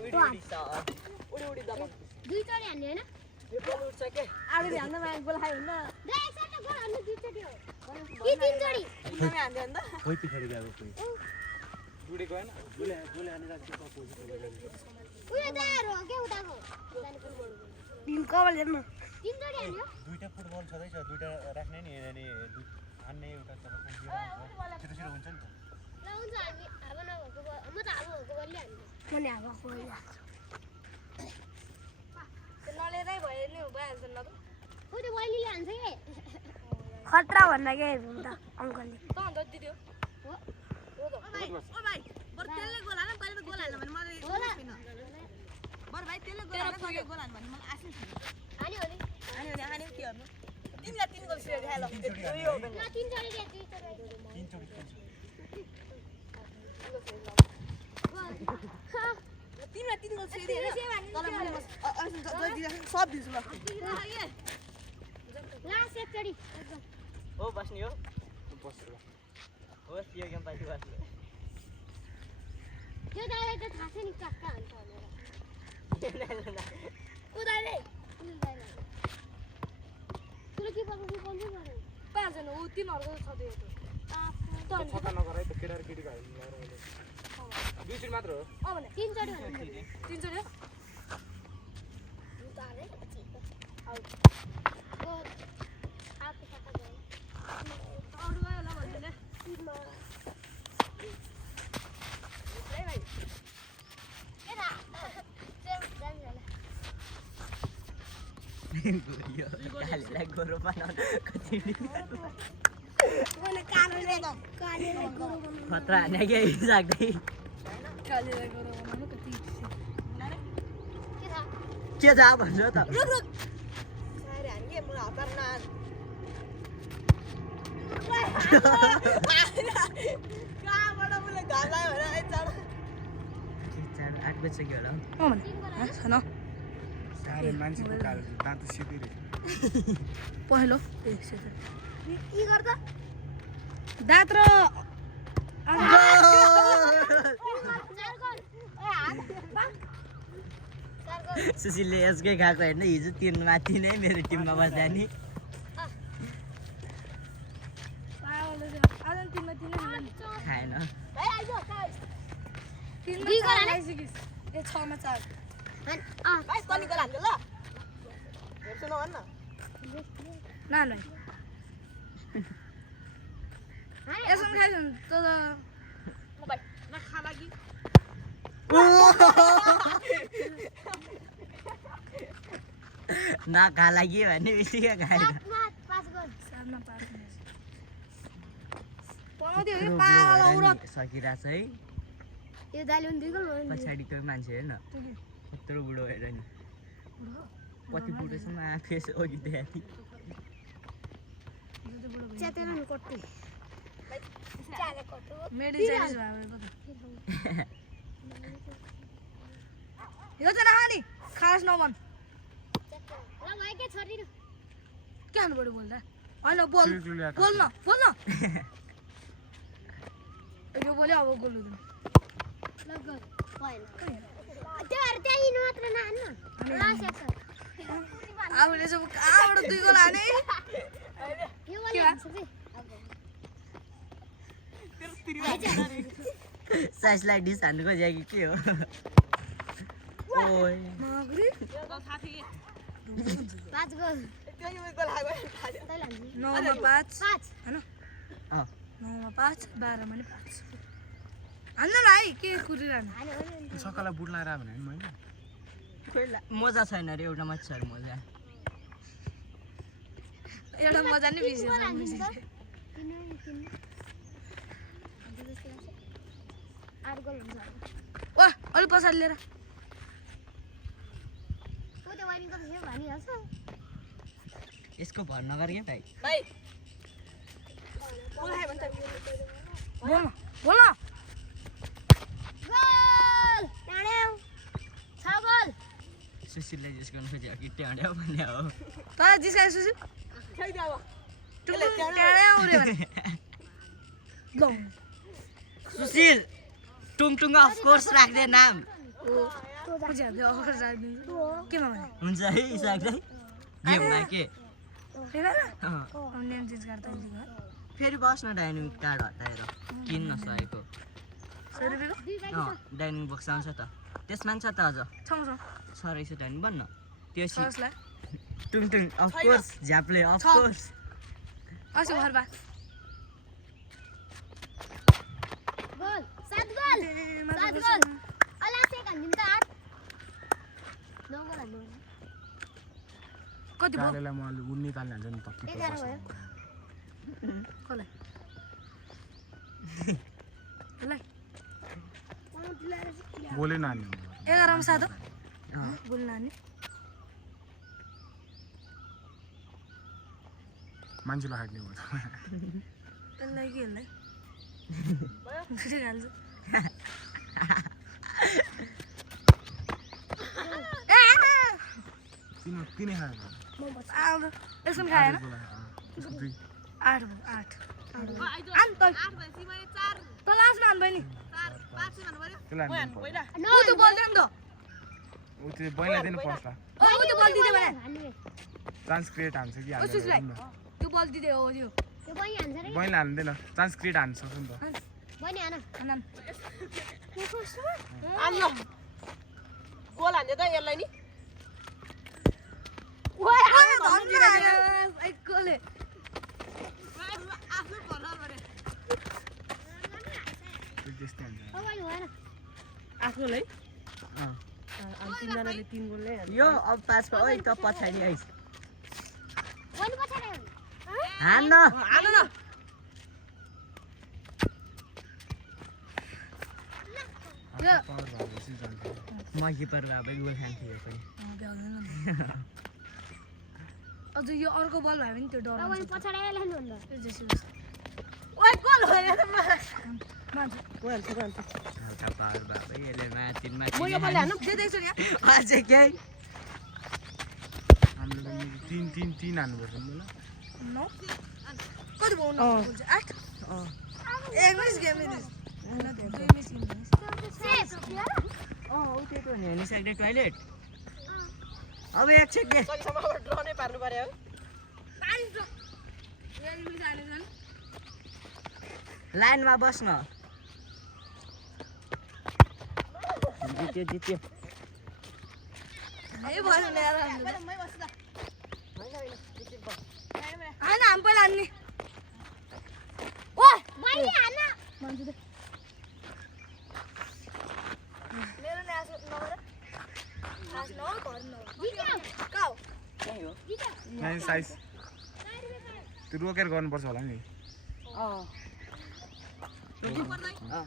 उडी उडी दबाउ दुई चोटी हान्ने हैन यो बल उड्छ के आलु हान्दा माया गोल खायो हुन्न दे एकसाथ गोल हान्नु दुई चोटी हो कि तीन चोटी तिमीले हान्दै अन्त कोही पछाडि गएको कोही उडी गएन गोले हानेर त्यो अपोजिट उयो दार हो के उताको तिन कबल हेर्नु तीन चोटी हान्यो दुईटा फुटबल छँदैछ दुईटा राख्ने नि अनि हान्ने एउटा छिटो हुन्छ नि ल हुन्छ हामी हावा नभएको म त हावा भएको बलले हान्छु पनि हावा खोइ नलेरै भयो नि भइहाल्छ न त खै त्यो बहिनीले हान्छ के खतरा भन्दा के हुन्छ अङ्कलले त अन्त दिदियो हो हो त ओ भाइ बरु त्यसले गोल हाल्न पहिले गोल हाल्न भने मलाई होला बरु भाइ त्यसले गोल हाल्न पहिले गोल हाल्न भने मलाई आशै छैन हान्यो नि हान्यो के गर्नु तिमीलाई तीन गोल सियो खाए ल ल तीन चोटी दे दुई चोटी तीन चोटी तिमीलाई तीन गोल सियो तर मैले सब दिन्छु ल लास्ट एक चोटी हो बस्नी हो होस् यो गेम पछि बस्नु त्यो दाइलाई त थाहा छ नि कक्का हुन्छ भनेर उदाइले तुले के पकाउँछु पकाउँछु भने पाँचजना ऊ तिमीहरूको छ त्यो छक्का नगर है त केटा र केटीको हाल्नु दुई चोटी मात्र हो भने तीन चोटी भन्नु तीन चोटी हो उतारे आउट गोल आके सका गोल अरू गयो ल भन्दैन केटा सेम जान्छ यो कालीलाई गोरो बनाउन कति मैले कालोले कालेलाई गोल बनाउनु खतरा हाने के सक्दै कालोले गरो बनाउनु कति के थाहा के थाहा भन्छ त रुक रुक सारे हान्गे मलाई हतार नान कहाँबाट मलाई घाम लाग्यो भने है चढ 8 बजिसक्यो होला छैन साह्रै मान्छेको काल दाँत सिधै रहेछ पहिलो के गर्दा दाँत र चार गोल ए हात चार गोल सुशीलले यसकै खाएको हेर्नु हिजो 3 माथि नै मेरो टिममा बस्दा नि खाएन भाइ आइजो दुई गोल हाने ए 6 मा 4 भाइ कति गोल हान्यो ल हेर्छु न भन्न ना ना यसो खाइस नि त भाइ न खा लागि ना खा लागि भने बित्तिकै खाएन पाँच गोल सामना पार्छ पनाउँदै हो पागल औरत सकिरहेछ है यो दाइले पनि दुई गोल भयो नि पछाडिको मान्छे हेर्न यत्रो बुढो हेर नि कति बुढोसम्म फेस अघि देखाएको च्यातेर नि कट्टी चाले कट्टो मेडिसिन भयो यो चाहिँ नखाने खास नभन ल भाइ के छोडिदिनु के खानु पऱ्यो बोल्दा होइन बोल बोल्न बोल्न यो बोल्यो अब गोल हुँदैन ल गोल भएन त्योहरू त्यहाँ हिँड्नु मात्र नहान्नु लास्ट एक आफूले चाहिँ कहाँबाट दुई गोल हाने यो वाली हान्छ के साइजलाई डिस हान्नु खोजेको कि के हो ओइ नगरी पाँच गोल तैँले हान्छु 9 मा 5 पाँच हैन अँ 9 मा 5 12 मा 5 हान्न भाइ के कुरिरहनु हाल्यो भने नि सकालाई बुट लाएर आयो भने मैले मजा छैन रे एउटा मात्र छ रे मजा एउटा मजा नै बिर्सिन्छ किन्नु नि किन्नु आठ गोल हुन्छ वा अलि पछाडि लिएर को त्यो वाइनिङको भिडियो भनिहाल्छ यसको भर नगर के भाइ भाइ बोलाए भन्छ बोल बोल गोल टाढ्याउ 6 गोल सुशीलले जस गर्नु खोजेको कि ट्याँड्यो भन्ने हो त जिस्काए सुसु छैन अब टुले टाढा आउरे भने ल सुशील टुङटुङ अफ कोर्स राख्दे नाम ओ बुझ्यो अफर राखिदिन्छु केमा भने हुन्छ है इसाक दाइ गेममा के नेम चेन्ज गर्दा दिएको फेरि बस्न डाइनिङ कार्ड हटाएर किन्न सकेको 100 रुपैयाँको डाइनिङ बक्स आउँछ त त्यसमा छ त अझ छौँ छ रहेछ डाइनिङ भन्न त्यो सर्सलाई टुङ अफ कोर्स झ्याप्ले अफ कोर्स अस्ति भर बा गोल 7 गोल 7 गोल अला से हान्दिम त 8 9 गोल हान्नु कति भयो कालेलाई म अलि उन निकाल्न हाल्छ नि त 11 भयो कसलाई गोले नानी 11 मा 7 बोल नानी मान्छेलाई हाक्ने भयो यसलाई के यसलाई छिटो हाल्छु किन खाएको आउँदो यसमा खाएन 8 भयो 8 आन त त लास्टमा हान बहिनी त्यसलाई नो उ त्यो बोल्दैन त ऊ त्यो बैलाई दिनु पर्छ ओ उ त्यो बोल दिदे भने चान्स क्रिएट हान्छ कि उसलाई त्यो बोल दिदे हो त्यो त्यो बहिनी हान्छ रे बैला हान्दैन चान्स क्रिएट हान्छ सक्छ नि त बहिनी हान आनन के कस्तो आन्लो गोल हान्दै त यसलाई नि ओए धन दिरायो एकले आफ्नो भला गरे त्यस्तै हुन्छ ओ बहिनी भएन आफ्नोलाई अँ। अनि तिनजनाले 3 गोल ल्याए यो अब पाँचमा ओइ त पछाडि आइस बहिनी पछाडि आयो हान्न हान न पावर भएपछि जान्छ म किपर भए गोल खान्थेँ पनि भ्याउँदैन अझ यो अर्को बल भयो भने त्यो र डर बहिनी पछाडि आयो ल्याउनु भन्दा ओइ गोल भयो मान्छ गोल छ गोल हल्का पावर भए यसले माथि म माथि यो बल हान्नु देख्दैछु नि अझै केही हामीले त 3 हान्नुपर्छ नि ल 9 कति भयो 8 एक मिस गेम दिस दुई मिस गेम दिस सेफ उठेको नि हेर्नु टोइलेट अब एक सेकेन्ड कहिलेसम्म ड्र नै पार्नु पर्यो लाइनमा बस्न जित्यो ए भयो नि यार हैन हामी पहिला हान्ने ओ बहिनी हान मान्छु दे मेरो नि आस नगर आस न घर न जित्यो काउ जित्यो नाइन साइज त्यो रोकेर गर्नुपर्छ होला नि अँ अँ